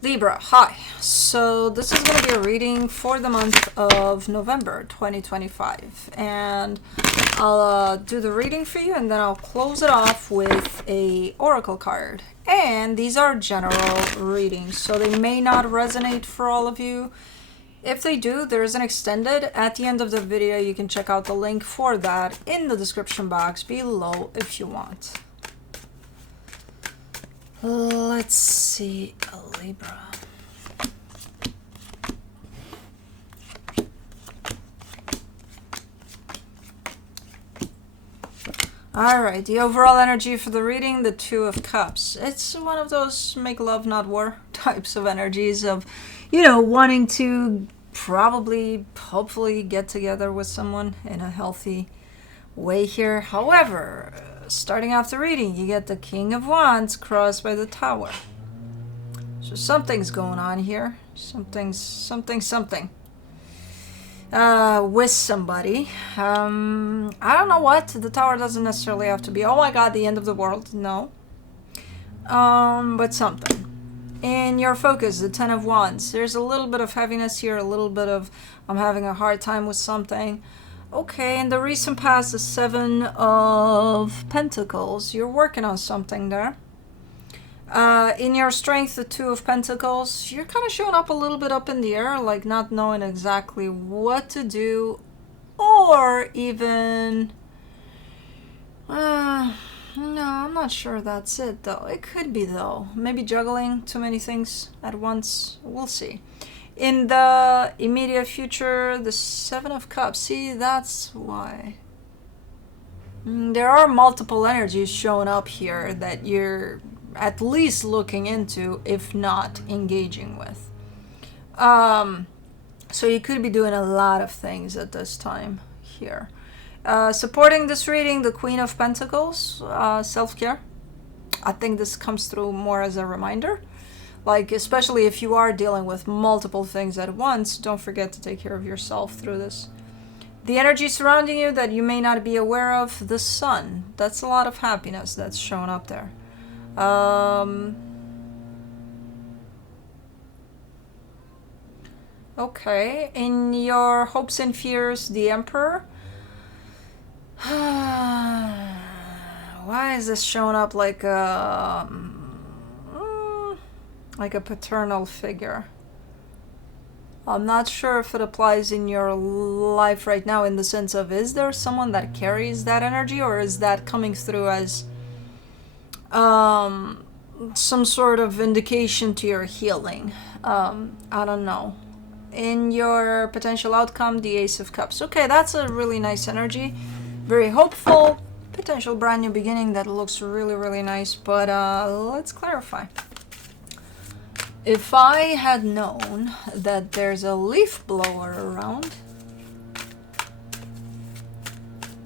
Libra, hi. So this is going to be a reading for the month of November 2025. And I'll do the reading for you and then I'll close it off with a oracle card. And these are general readings, so they may not resonate for all of you. If they do, there is an extended at the end of the video. You can check out the link for that in the description box below if you want. Let's see, Libra. Alright, the overall energy for the reading, the Two of Cups. It's one of those make love not war types of energies of, you know, wanting to probably, hopefully get together with someone in a healthy way here. However, starting off the reading, you get the King of Wands crossed by the Tower. So something's going on here. Something. With somebody. I don't know what. The Tower doesn't necessarily have to be, oh my god, the end of the world. No. But something. In your focus, the Ten of Wands. There's a little bit of heaviness here, a little bit of I'm having a hard time with something. Okay, in the recent past, the Seven of Pentacles. You're working on something there. In your strength, the Two of Pentacles. You're kind of showing up a little bit up in the air, like not knowing exactly what to do. Or even... no, I'm not sure that's it, though. It could be, though. Maybe juggling too many things at once. We'll see. In the immediate future, the Seven of Cups. See, that's why. There are multiple energies showing up here that you're at least looking into, if not engaging with. So you could be doing a lot of things at this time here. Supporting this reading, the Queen of Pentacles, self-care. I think this comes through more as a reminder. Like, especially if you are dealing with multiple things at once, don't forget to take care of yourself through this. The energy surrounding you that you may not be aware of, the Sun. That's a lot of happiness that's showing up there. Okay, in your hopes and fears, the Emperor. Why is this showing up like a paternal figure? I'm not sure if it applies in your life right now in the sense of, is there someone that carries that energy, or is that coming through as some sort of indication to your healing? I don't know. In your potential outcome, the Ace of Cups. Okay, that's a really nice energy. Very hopeful. Potential brand new beginning that looks really, really nice. But let's clarify. If I had known that there's a leaf blower around,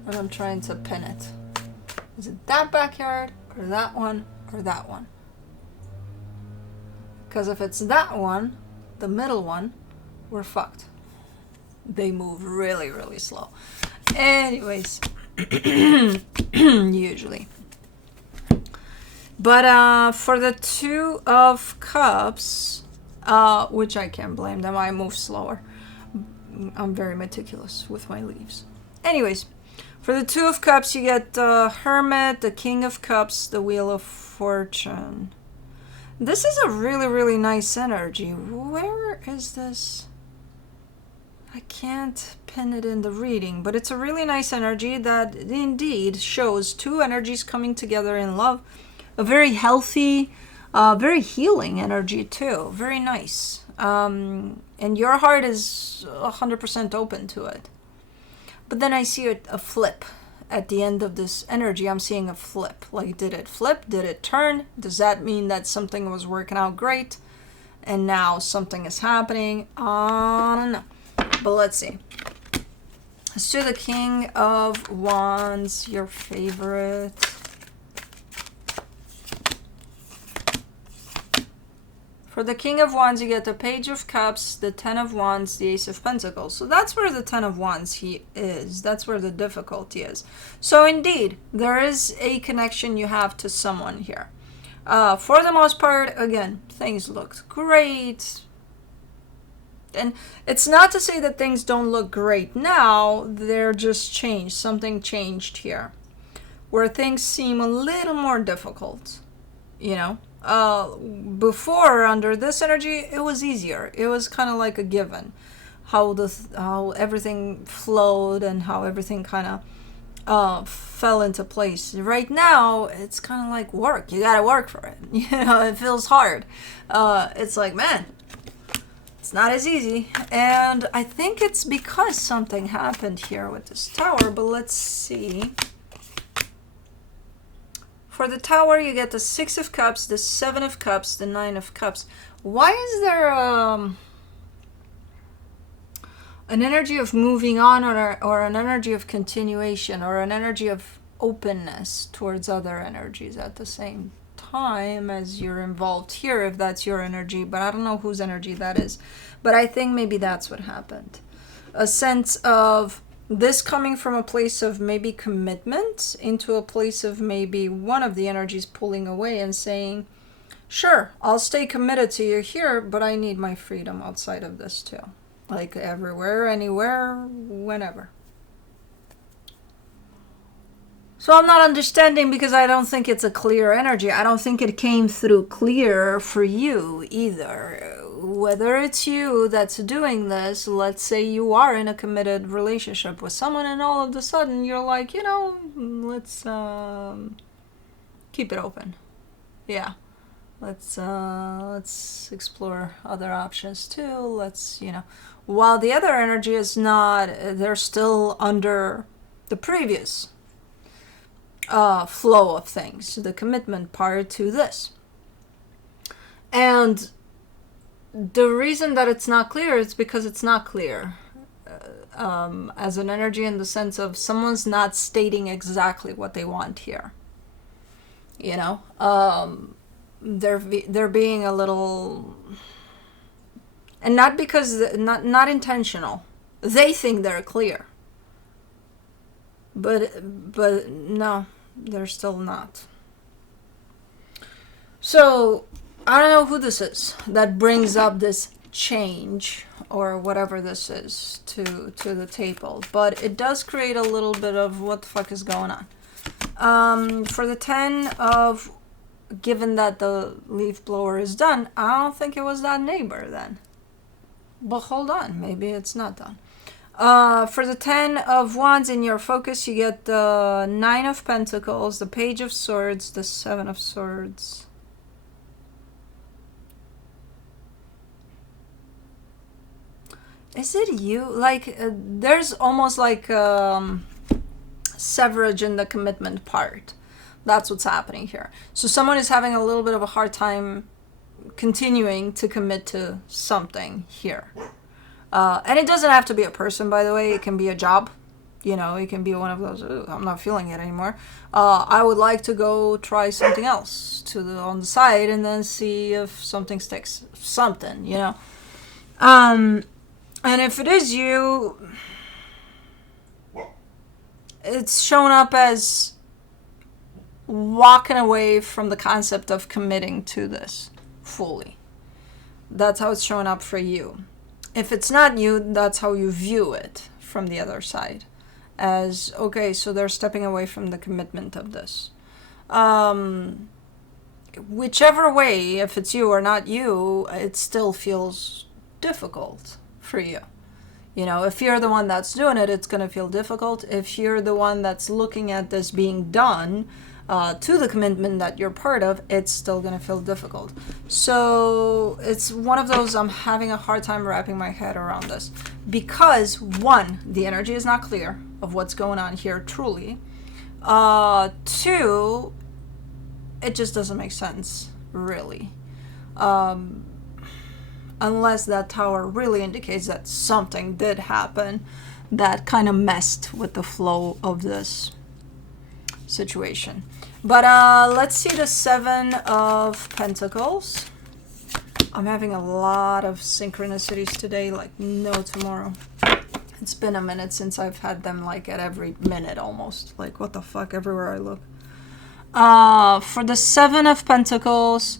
and I'm trying to pin it. Is it that backyard, or that one, or that one? Because if it's that one, the middle one, we're fucked. They move really, really slow. Anyways, usually. But for the Two of Cups, which I can't blame them, I move slower. I'm very meticulous with my leaves. Anyways, for the Two of Cups, you get the Hermit, the King of Cups, the Wheel of Fortune. This is a really, really nice energy. Where is this? I can't pin it in the reading, but it's a really nice energy that indeed shows two energies coming together in love. A very healthy, very healing energy too. Very nice. And your heart is 100% open to it. But then I see a flip. At the end of this energy, I'm seeing a flip. Like, did it flip? Did it turn? Does that mean that something was working out great and now something is happening? I don't know. But let's see. Let's do the King of Wands, your favorite. For the King of Wands, you get the Page of Cups, the Ten of Wands, the Ace of Pentacles. So that's where the Ten of Wands is. That's where the difficulty is. So indeed, there is a connection you have to someone here. For the most part, again, things looked great. And it's not to say that things don't look great now, they're just changed. Something changed here. Where things seem a little more difficult, you know? Before, under this energy, it was easier. It was kind of like a given. How everything flowed and how everything kind of fell into place. Right now, it's kind of like work. You gotta work for it. You know, it feels hard. It's like, man, it's not as easy. And I think it's because something happened here with this tower, but let's see. For the tower, you get the 6 of Cups, the 7 of Cups, the 9 of Cups. Why is there an energy of moving on, or an energy of continuation, or an energy of openness towards other energies at the same time as you're involved here, if that's your energy? But I don't know whose energy that is. But I think maybe that's what happened. A sense of this coming from a place of maybe commitment into a place of maybe one of the energies pulling away and saying, sure, I'll stay committed to you here, but I need my freedom outside of this too. Like everywhere, anywhere, whenever. So I'm not understanding, because I don't think it's a clear energy. I don't think it came through clear for you either. Whether it's you that's doing this, let's say you are in a committed relationship with someone and all of a sudden you're like, you know, let's keep it open. Yeah. Let's explore other options too. Let's, you know, while the other energy is not, they're still under the previous flow of things, the commitment part to this. And the reason that it's not clear is because it's not clear as an energy, in the sense of someone's not stating exactly what they want here. You know, they're being a little, and not because not intentional. They think they're clear, but no, they're still not. So I don't know who this is that brings up this change or whatever this is to the table, but it does create a little bit of what the fuck is going on. For the 10 of, given that the leaf blower is done, I don't think it was that neighbor then. But hold on, maybe it's not done. For the 10 of Wands, in your focus, you get the 9 of Pentacles, the Page of Swords, the 7 of Swords. Is it you? Like, there's almost like severage in the commitment part. That's what's happening here. So someone is having a little bit of a hard time continuing to commit to something here. And it doesn't have to be a person, by the way. It can be a job. You know, it can be one of those, I'm not feeling it anymore. I would like to go try something else on the side and then see if something sticks. Something, you know. And if it is you, it's shown up as walking away from the concept of committing to this fully. That's how it's showing up for you. If it's not you, that's how you view it from the other side. As, okay, so they're stepping away from the commitment of this. Whichever way, if it's you or not you, it still feels difficult for you. You know, if you're the one that's doing it, it's going to feel difficult. If you're the one that's looking at this being done to the commitment that you're part of, it's still going to feel difficult. So it's one of those, I'm having a hard time wrapping my head around this. Because, one, the energy is not clear of what's going on here truly. Two, it just doesn't make sense, really. Unless that tower really indicates that something did happen that kind of messed with the flow of this situation. But let's see the 7 of Pentacles. I'm having a lot of synchronicities today, like no tomorrow. It's been a minute since I've had them, like at every minute almost. Like, what the fuck, everywhere I look. For the Seven of Pentacles,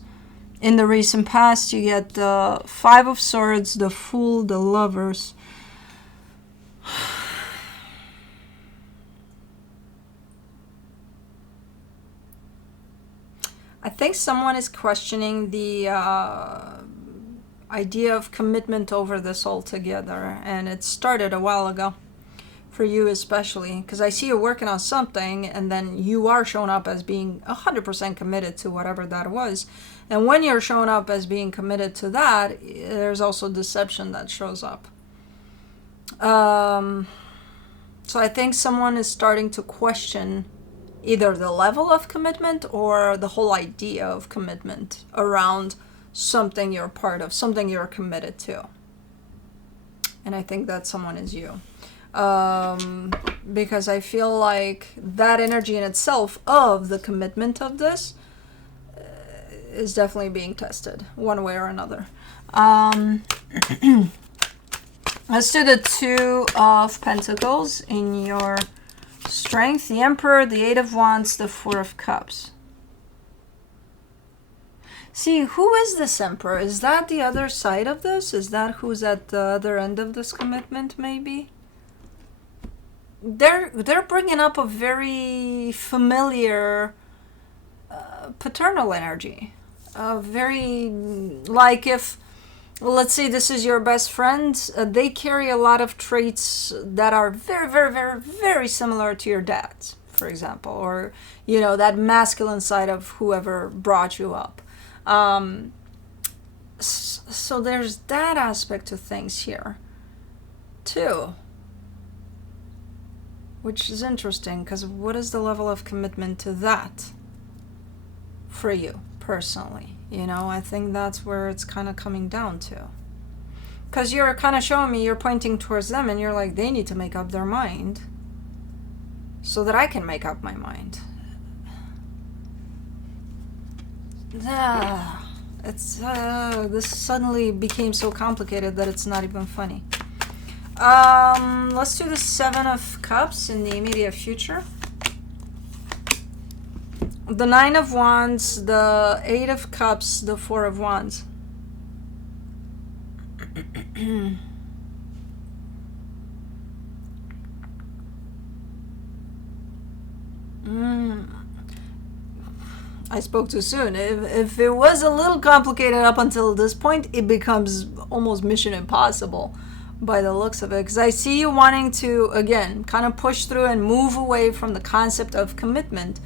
in the recent past, you get the Five of Swords, the Fool, the Lovers. I think someone is questioning the idea of commitment over this altogether, and it started a while ago. For you especially, because I see you working on something and then you are showing up as being 100% committed to whatever that was. And when you're showing up as being committed to that, there's also deception that shows up. So I think someone is starting to question either the level of commitment or the whole idea of commitment around something you're part of, something you're committed to. And I think that someone is you. Because I feel like that energy in itself of the commitment of this is definitely being tested one way or another. Let's do the Two of Pentacles in your strength. The Emperor, the Eight of Wands, the Four of Cups. See, who is this Emperor? Is that the other side of this? Is that who's at the other end of this commitment, maybe? They're bringing up a very familiar paternal energy. Very, like if, let's say this is your best friend, they carry a lot of traits that are very, very, very, very similar to your dad's, for example, or, you know, that masculine side of whoever brought you up. So there's that aspect to things here, too. Which is interesting, because what is the level of commitment to that for you personally? You know, I think that's where it's kind of coming down to. Because you're kind of showing me, you're pointing towards them, and you're like, they need to make up their mind so that I can make up my mind. This suddenly became so complicated that it's not even funny. Let's do the Seven of Cups in the immediate future. The Nine of Wands, the Eight of Cups, the Four of Wands. I spoke too soon. If it was a little complicated up until this point, it becomes almost mission impossible by the looks of it. Because I see you wanting to, again, kind of push through and move away from the concept of commitment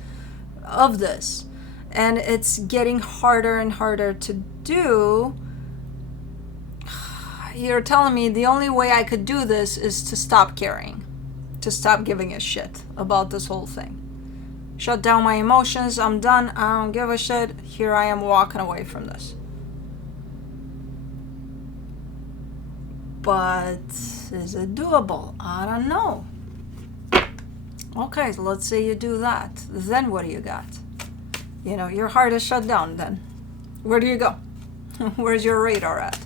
of this. And it's getting harder and harder to do. You're telling me the only way I could do this is to stop caring, to stop giving a shit about this whole thing. Shut down my emotions. I'm done. I don't give a shit. Here I am walking away from this. But is it doable? I don't know. Okay, so let's say you do that. Then what do you got? You know, your heart is shut down then. Where do you go? Where's your radar at?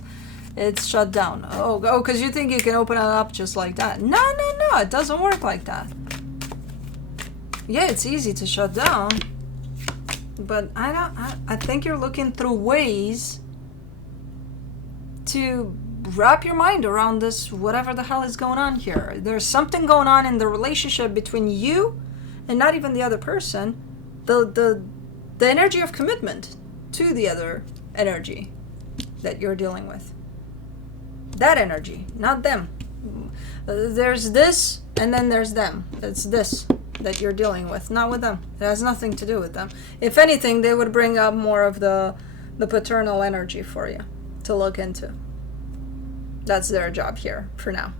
It's shut down. Oh, because you think you can open it up just like that. No, it doesn't work like that. Yeah, it's easy to shut down. But I think you're looking through ways to wrap your mind around this, whatever the hell is going on here. There's something going on in the relationship between you and not even the other person. The energy of commitment to the other energy that you're dealing with. That energy, not them. There's this, and then there's them. It's this that you're dealing with, not with them. It has nothing to do with them. If anything, they would bring up more of the paternal energy for you to look into. That's their job here for now.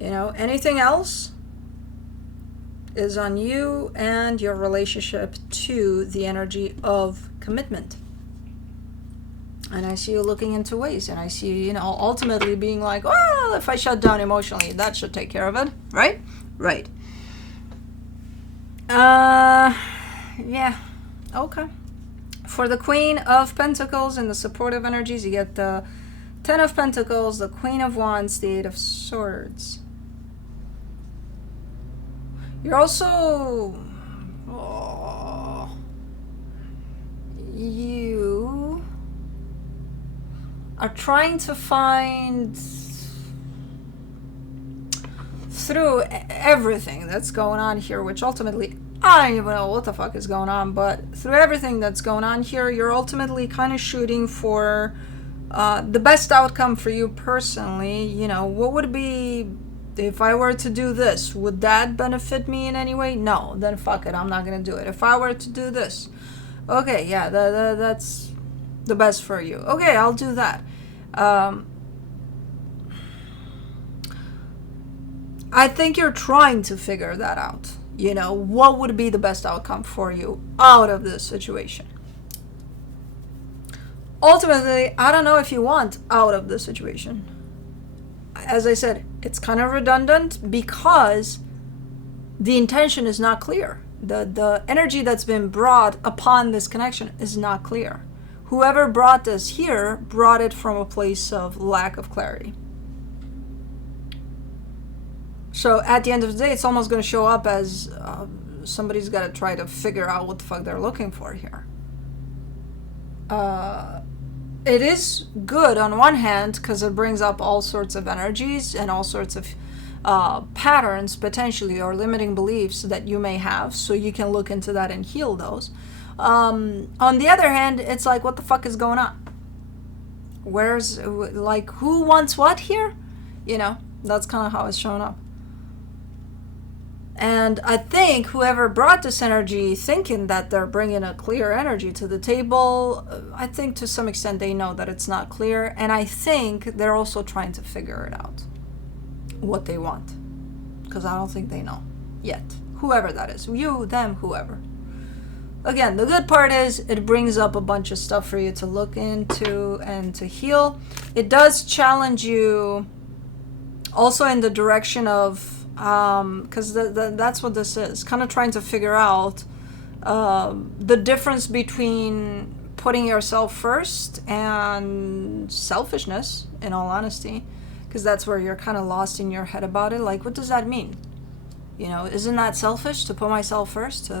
You know, anything else is on you and your relationship to the energy of commitment. And I see you looking into ways, and I see you, ultimately being like, well, if I shut down emotionally, that should take care of it, right? Right. Yeah, okay. For the Queen of Pentacles and the supportive energies, you get the Ten of Pentacles, the Queen of Wands, the Eight of Swords. You're also... are trying to find through everything that's going on here, which ultimately I don't even know what the fuck is going on, but through everything that's going on here, you're ultimately kind of shooting for the best outcome for you personally. You know, what would be, if I were to do this, would that benefit me in any way? No, then fuck it, I'm not gonna do it. If I were to do this, okay, yeah, that's the best for you. Okay, I'll do that. I think you're trying to figure that out. You know, what would be the best outcome for you out of this situation? Ultimately, I don't know if you want out of the situation. As I said, it's kind of redundant because the intention is not clear. The energy that's been brought upon this connection is not clear. Whoever brought this here brought it from a place of lack of clarity. So at the end of the day, it's almost going to show up as somebody's got to try to figure out what the fuck they're looking for here. It is good on one hand because it brings up all sorts of energies and all sorts of patterns potentially, or limiting beliefs that you may have, so you can look into that and heal those. On the other hand, it's like, what the fuck is going on? Where's, like, who wants what here? You know, that's kind of how it's showing up. And I think whoever brought this energy thinking that they're bringing a clear energy to the table, I think to some extent they know that it's not clear. And I think they're also trying to figure it out, what they want. Because I don't think they know yet. Whoever that is. You, them, whoever. Again, the good part is it brings up a bunch of stuff for you to look into and to heal. It does challenge you also in the direction of, because that's what this is, kind of trying to figure out the difference between putting yourself first and selfishness, in all honesty, because that's where you're kind of lost in your head about it. Like, what does that mean? You know, isn't that selfish to put myself first?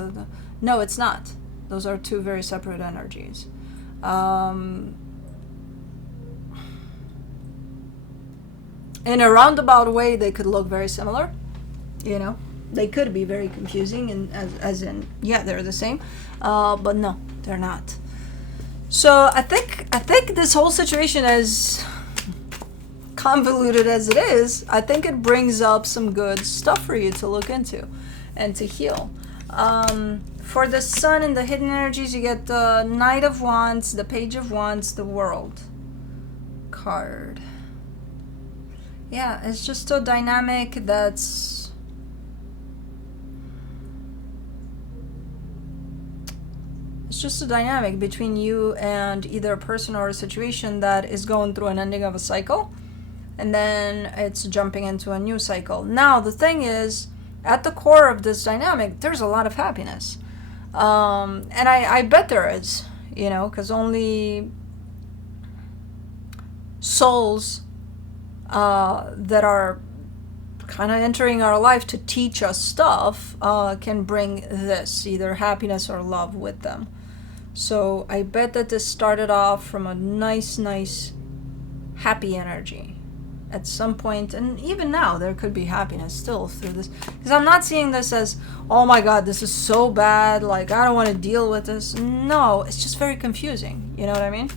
No, it's not. Those are two very separate energies. In a roundabout way, they could look very similar. You know, they could be very confusing, and as in, yeah, they're the same, but no, they're not. So I think this whole situation, as convoluted as it is, I think it brings up some good stuff for you to look into and to heal. For the Sun and the hidden energies, you get the Knight of Wands, the Page of Wands, the World card. Yeah, it's just a dynamic that's, it's just a dynamic between you and either a person or a situation that is going through an ending of a cycle, and then it's jumping into a new cycle. Now, the thing is, at the core of this dynamic, there's a lot of happiness. And I bet there is, you know, because only souls that are kind of entering our life to teach us stuff can bring this, either happiness or love with them. So I bet that this started off from a nice happy energy at some point, and even now there could be happiness still through this, because I'm not seeing this as, oh my god, this is so bad, like I don't want to deal with this. No, it's just very confusing, you know what I mean?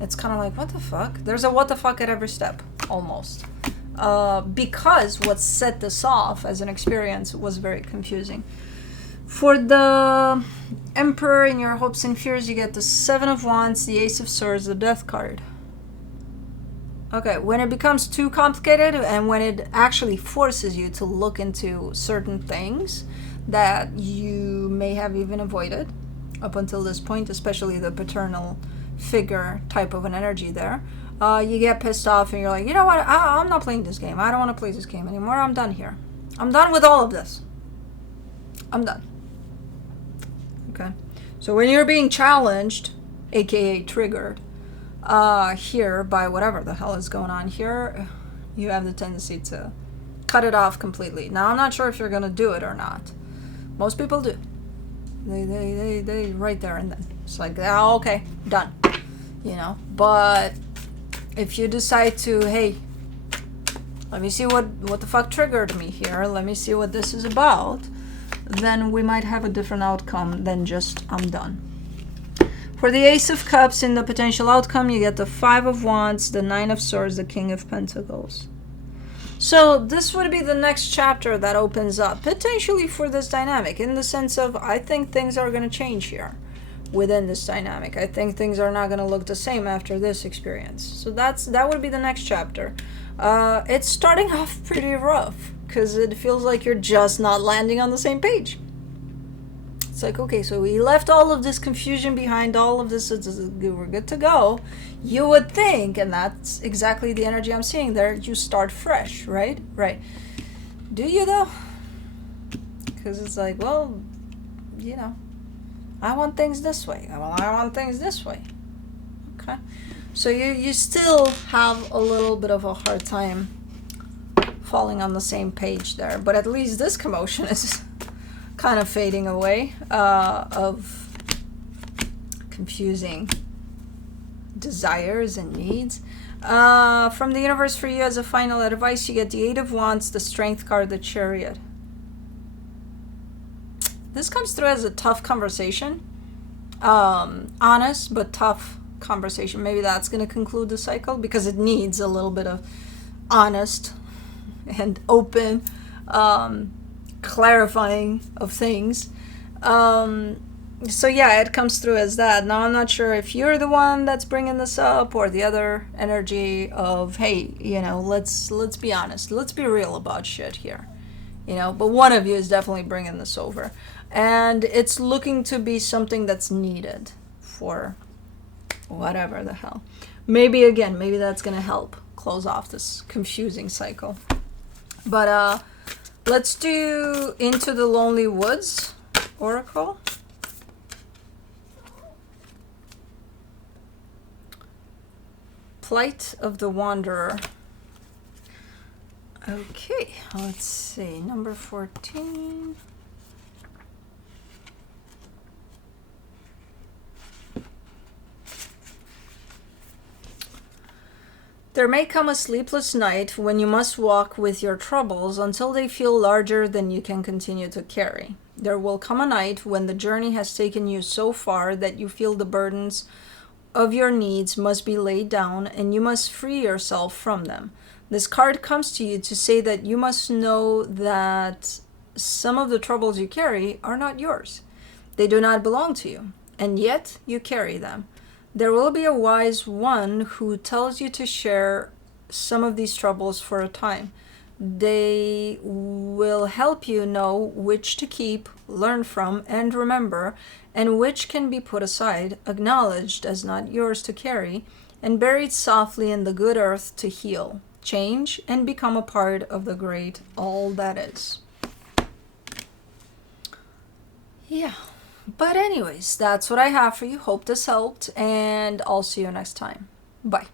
It's kind of like, what the fuck? There's a what the fuck at every step, almost. Because what set this off as an experience was very confusing. For the Emperor in your hopes and fears, you get the Seven of Wands, the Ace of Swords, the Death card. Okay, when it becomes too complicated and when it actually forces you to look into certain things that you may have even avoided up until this point, especially the paternal figure type of an energy there, you get pissed off and you're like, you know what, I'm not playing this game. I don't want to play this game anymore. I'm done here. I'm done with all of this. I'm done. Okay, so when you're being challenged, aka triggered, here by whatever the hell is going on here, you have the tendency to cut it off completely. Now, I'm not sure if you're gonna do it or not. Most people do. They right there and then. It's like, oh, okay, done. You know, but if you decide to, hey, let me see what the fuck triggered me here, let me see what this is about, then we might have a different outcome than just I'm done. For the Ace of Cups in the potential outcome, you get the Five of Wands, the Nine of Swords, the King of Pentacles. So this would be the next chapter that opens up, potentially for this dynamic, in the sense of, I think things are going to change here within this dynamic. I think things are not going to look the same after this experience. So that would be the next chapter. It's starting off pretty rough, because it feels like you're just not landing on the same page. It's like, okay, so we left all of this confusion behind, all of this, we're good to go. You would think, and that's exactly the energy I'm seeing there, you start fresh, right? Right. Do you though? Because it's like, well, you know, I want things this way. Well, I want things this way. Okay. So you still have a little bit of a hard time falling on the same page there. But at least this commotion is kind of fading away, of confusing desires and needs. From the universe for you as a final advice, you get the Eight of Wands, the Strength card, the Chariot. This comes through as a tough conversation. Honest, but tough conversation. Maybe that's going to conclude the cycle, because it needs a little bit of honest and open clarifying of things. So yeah, it comes through as that. Now I'm not sure if you're the one that's bringing this up, or the other energy of, hey, you know, let's be honest, let's be real about shit here, you know. But one of you is definitely bringing this over, and it's looking to be something that's needed for whatever the hell. Maybe that's gonna help close off this confusing cycle. But let's do Into the Lonely Woods Oracle. Plight of the Wanderer. Okay, let's see. Number 14. There may come a sleepless night when you must walk with your troubles until they feel larger than you can continue to carry. There will come a night when the journey has taken you so far that you feel the burdens of your needs must be laid down and you must free yourself from them. This card comes to you to say that you must know that some of the troubles you carry are not yours. They do not belong to you, and yet you carry them. There will be a wise one who tells you to share some of these troubles for a time. They will help you know which to keep, learn from, and remember, and which can be put aside, acknowledged as not yours to carry, and buried softly in the good earth to heal, change, and become a part of the great all that is. Yeah. But anyways, that's what I have for you. Hope this helped, and I'll see you next time. Bye.